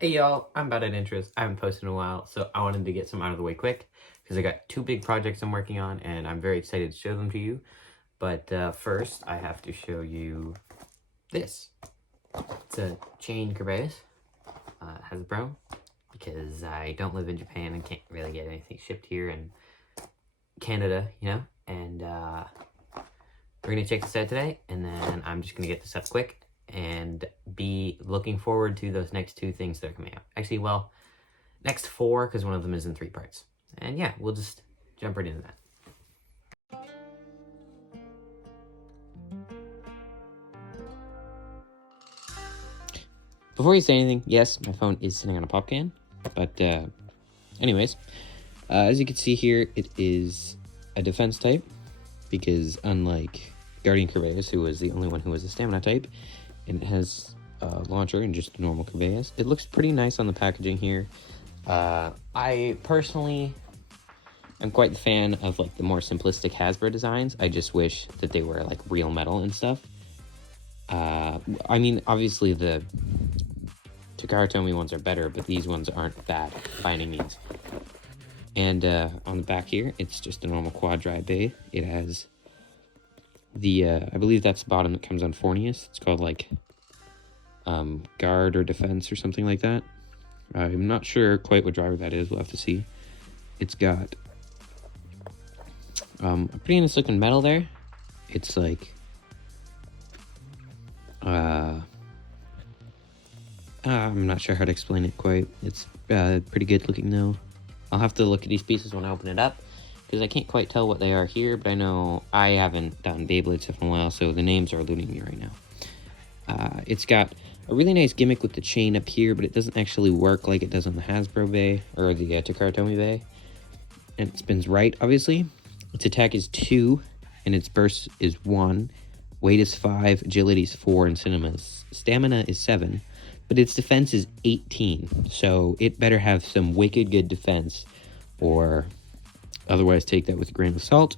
Hey y'all, I'm about at interest. I haven't posted in a while, so I wanted to get some out of the way quick because I got two big projects I'm working on and I'm very excited to show them to you. But first, I have to show you this. It's a chain Kerbeus. Hasbro, because I don't live in Japan and can't really get anything shipped here in Canada, you know? And we're gonna check this out today, and then I'm just gonna get this up quick and be looking forward to those next two things that are coming out. Actually, well, next four, because one of them is in 3 parts. And yeah, we'll just jump right into that. Before you say anything, yes, my phone is sitting on a pop can, but anyways, as you can see here, it is a defense type, because unlike Guardian Kerbeus, who was the only one who was a stamina type, and it has a launcher and just a normal Kerbeus, it looks pretty nice on the packaging here. I personally am quite the fan of like the more simplistic Hasbro designs. I just wish that they were like real metal and stuff. I mean, obviously the Takara Tomy ones are better, but these ones aren't bad by any means. And on the back here, it's just a normal quad drive bay. It has the, I believe that's the bottom that comes on Fornius. It's called like guard or defense or something like that. I'm not sure quite what driver that is. We'll have to see. It's got a pretty nice looking metal there. It's like I'm not sure how to explain it quite. It's pretty good looking though. I'll have to look at these pieces when I open it up, because I can't quite tell what they are here, but I know I haven't done Beyblade stuff in a while, so the names are eluding me right now. It's got a really nice gimmick with the chain up here, but it doesn't actually work like it does on the Hasbro Bay, or the Takara Tomy Bay. And it spins right, obviously. Its attack is 2, and its burst is 1. Weight is 5, agility is 4, and stamina is 7. But its defense is 18, so it better have some wicked good defense, or otherwise take that with a grain of salt.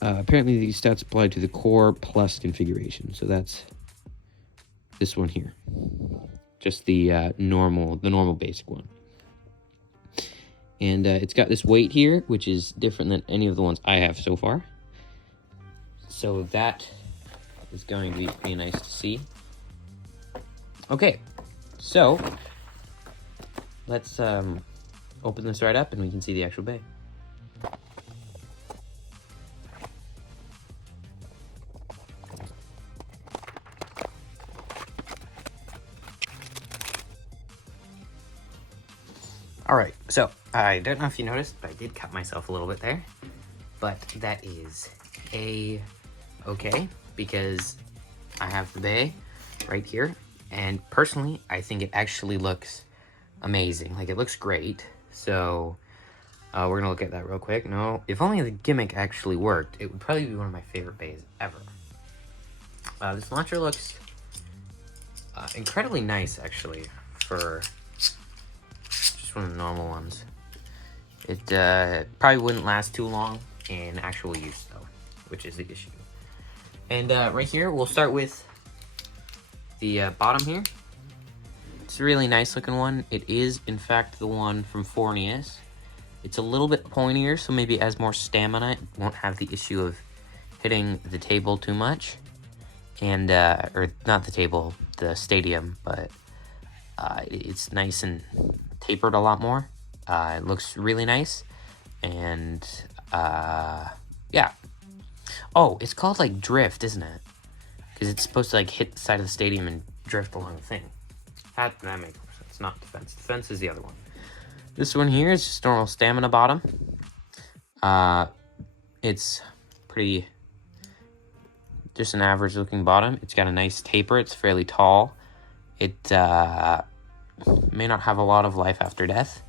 Apparently these stats apply to the core plus configuration, so that's this one here. Just the normal basic one. And it's got this weight here, which is different than any of the ones I have so far. So that is going to be pretty nice to see. Okay, so let's open this right up and we can see the actual bay. Alright, so I don't know if you noticed, but I did cut myself a little bit there. But that is okay, because I have the bay right here. And personally, I think it actually looks amazing. Like, it looks great. So, we're gonna look at that real quick. No, if only the gimmick actually worked, it would probably be one of my favorite bays ever. This launcher looks incredibly nice, actually, for just one of the normal ones. It probably wouldn't last too long in actual use, though, which is the issue. And right here, we'll start with the bottom here. It's a really nice looking one. It is, in fact, the one from Fornius. It's a little bit pointier, so maybe it has more stamina. It won't have the issue of hitting the table too much. And, or not the table, the stadium, but it's nice and tapered a lot more. It looks really nice. And, yeah. Oh, it's called, like, drift, isn't it? Because it's supposed to, like, hit the side of the stadium and drift along the thing. That makes more sense. Not defense. Defense is the other one. This one here is just normal stamina bottom. It's pretty, just an average looking bottom. It's got a nice taper. It's fairly tall. It may not have a lot of life after death,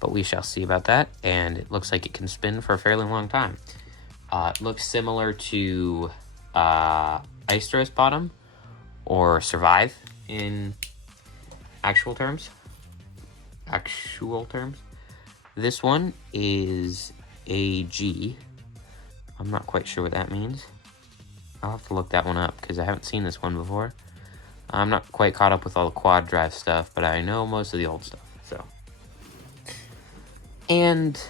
but we shall see about that. And it looks like it can spin for a fairly long time. It looks similar to Ice bottom, or Survive in actual terms. This one is AG. I'm not quite sure what that means. I'll have to look that one up because I haven't seen this one before. I'm not quite caught up with all the quad drive stuff, but I know most of the old stuff, so. And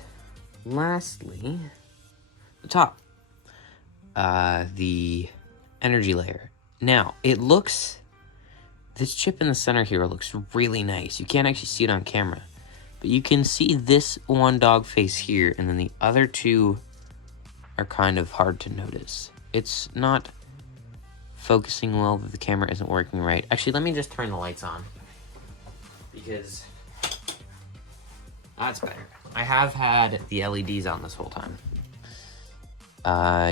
lastly, the top. The energy layer. Now, this chip in the center here looks really nice. You can't actually see it on camera, but you can see this one dog face here, and then the other two are kind of hard to notice. It's not focusing well, that the camera isn't working right. Actually, let me just turn the lights on, because that's better. I have had the LEDs on this whole time.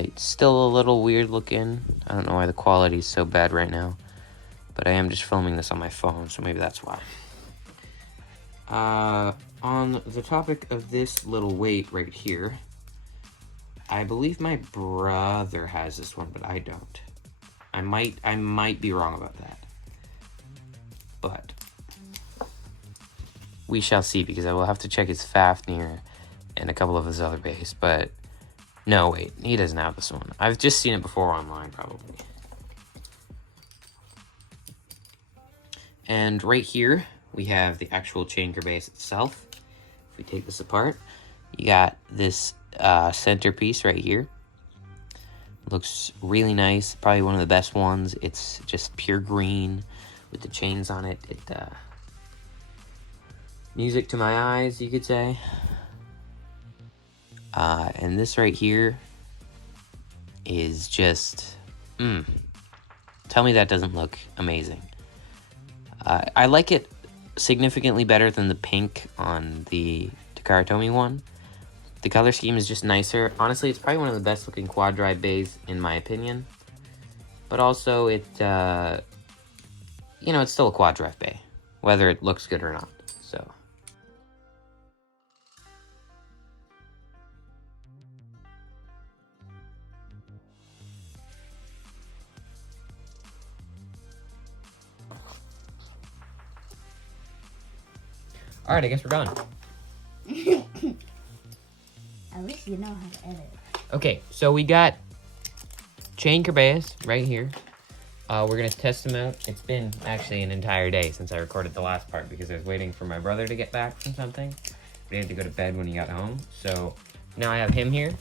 It's still a little weird looking. I don't know why the quality is so bad right now, but I am just filming this on my phone, so maybe that's why. On the topic of this little weight right here, I believe my brother has this one, but I don't. I might be wrong about that, but we shall see, because I will have to check his Fafnir and a couple of his other bays, but no, wait, he doesn't have this one. I've just seen it before online, probably. And right here, we have the actual chain Kerbeus itself. If we take this apart, you got this centerpiece right here. Looks really nice, probably one of the best ones. It's just pure green with the chains on it. Music to my eyes, you could say. And this right here is just, tell me that doesn't look amazing. I like it significantly better than the pink on the Takara Tomy one. The color scheme is just nicer. Honestly, it's probably one of the best looking quad drive bays in my opinion. But also it's still a quad drive bay, whether it looks good or not, so. All right, I guess we're done. At least you know how to edit. Okay, so we got chain Kerbeus right here. We're gonna test them out. It's been actually an entire day since I recorded the last part, because I was waiting for my brother to get back from something. He had to go to bed when he got home. So now I have him here,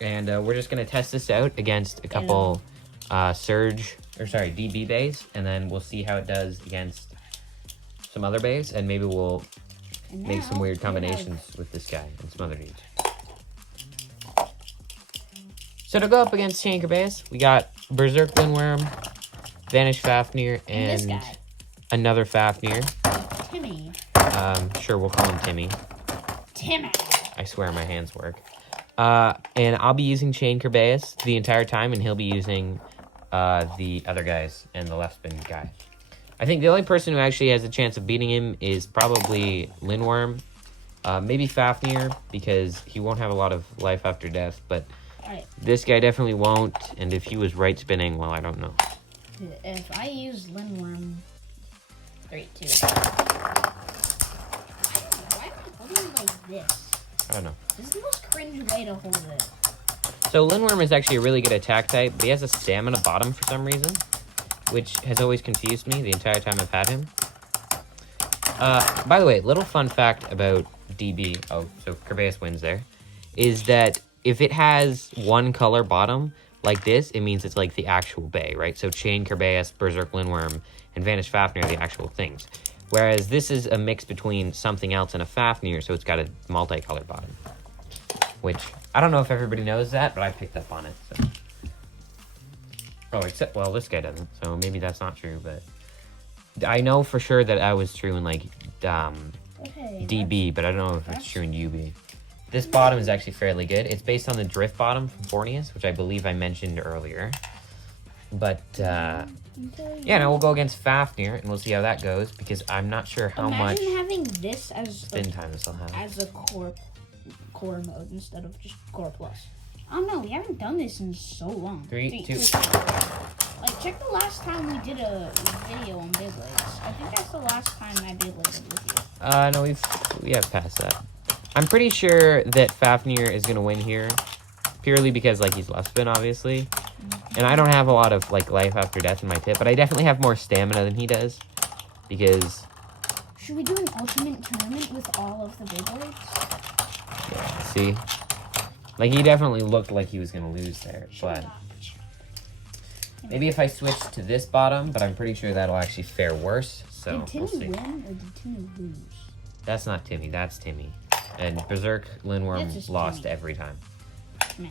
and we're just gonna test this out against a couple DB bays, and then we'll see how it does against some other bays, and maybe we'll make some weird combinations with this guy and some other dudes. So to go up against chain Kerbeus, we got Berserk Lindworm, Vanish Fafnir, and another Fafnir. Timmy. Sure, we'll call him Timmy. Timmy. I swear my hands work. And I'll be using chain Kerbeus the entire time, and he'll be using the other guys and the left spin guy. I think the only person who actually has a chance of beating him is probably Lindworm. Maybe Fafnir, because he won't have a lot of life after death, but this guy definitely won't, and if he was right spinning, well, I don't know. If I use Lindworm 3, 2. Why am I holding it like this? I don't know. This is the most cringe way to hold it. So Lindworm is actually a really good attack type, but he has a stamina bottom for some reason, which has always confused me the entire time I've had him. By the way, little fun fact about DB, so Kerbeus wins there, is that if it has one color bottom, like this, it means it's like the actual bay, right? So chain Kerbeus, Berserk Lindworm, and Vanish Fafnir are the actual things. Whereas this is a mix between something else and a Fafnir, so it's got a multicolored bottom. Which, I don't know if everybody knows that, but I picked up on it, so. Oh, except, well, this guy doesn't, so maybe that's not true, but I know for sure that I was true in, like, DB, but I don't know if it's true in UB. This bottom is actually fairly good. It's based on the drift bottom from Fornius, which I believe I mentioned earlier. But, yeah, now we'll go against Fafnir, and we'll see how that goes, because I'm not sure how much having this as spin time this will have. As a core mode instead of just core plus. Oh no, we haven't done this in so long. 3, 2. Like, check the last time we did a video on Beyblades. I think that's the last time I Beybladed with you. No, we have passed that. I'm pretty sure that Fafnir is going to win here, purely because, like, he's left spin, obviously. And I don't have a lot of like life after death in my tip, but I definitely have more stamina than he does. Because... Should we do an ultimate tournament with all of the Beyblades? Yeah, see? Like, he definitely looked like he was going to lose there, but... Maybe if I switch to this bottom, but I'm pretty sure that'll actually fare worse, so did Timmy we'll see. win or did Timmy lose? That's not Timmy, that's Timmy. And Berserk Lindworm lost Timmy. every time. No.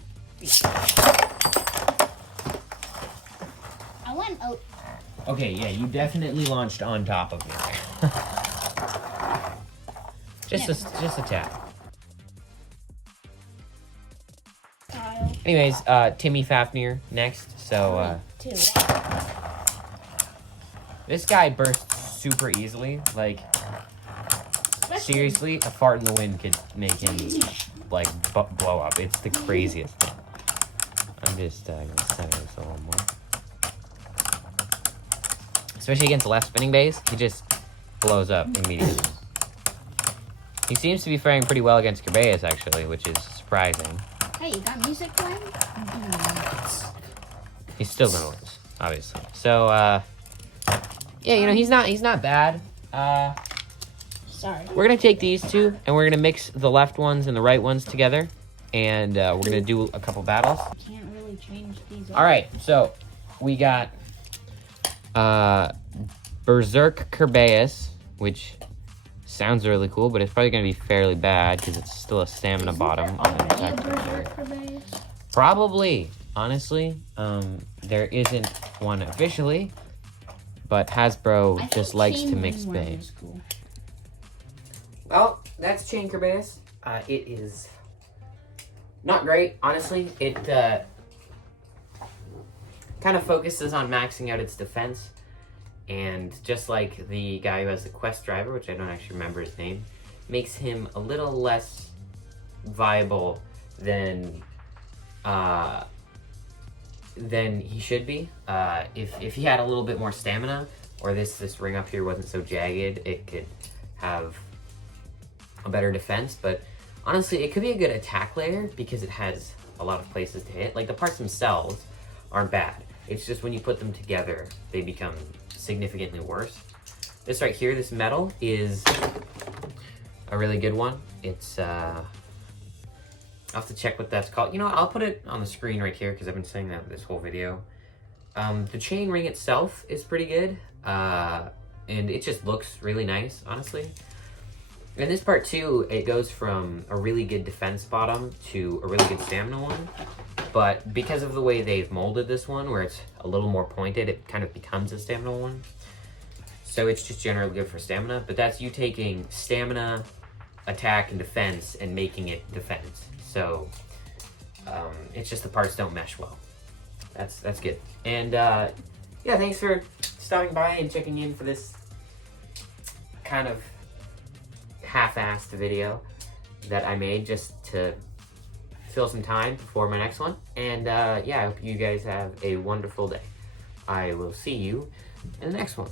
I went out. Okay, yeah, you definitely launched on top of me there. just a tap. Anyways, Timmy Fafnir next. So, this guy bursts super easily. Like, seriously, a fart in the wind could make him, like, blow up. It's the craziest thing. I'm just going to center this a little more. Especially against left spinning bass, he just blows up immediately. He seems to be faring pretty well against Kerbeus, actually, which is surprising. Hey, you got music playing? He's still gonna lose, obviously. So, yeah, you know, he's not bad. Sorry. We're gonna take these two, and we're gonna mix the left ones and the right ones together, and we're gonna do a couple battles. Can't really change these. All right, so we got Berserk Kerbeus, which sounds really cool, but it's probably gonna be fairly bad because it's still a stamina bottom on the attack. Probably, honestly, there isn't one officially, but Hasbro just likes to mix bays. Cool. Well, that's Chain Kerbeus. It is not great, honestly. It kind of focuses on maxing out its defense. And just like the guy who has the quest driver, which I don't actually remember his name, makes him a little less viable than he should be. If he had a little bit more stamina, or this ring up here wasn't so jagged, it could have a better defense. But honestly, it could be a good attack layer because it has a lot of places to hit. Like, the parts themselves aren't bad. It's just when you put them together, they become significantly worse. This right here, this metal, is a really good one. It's, I'll have to check what that's called. You know, I'll put it on the screen right here because I've been saying that this whole video. The chain ring itself is pretty good, and it just looks really nice, honestly. In this part too, it goes from a really good defense bottom to a really good stamina one. But because of the way they've molded this one, where it's a little more pointed, it kind of becomes a stamina one. So it's just generally good for stamina. But that's you taking stamina, attack, and defense and making it defense. So it's just the parts don't mesh well. That's good. And yeah, thanks for stopping by and checking in for this kind of half-assed video that I made just to fill some time before my next one. And yeah, I hope you guys have a wonderful day. I will see you in the next one.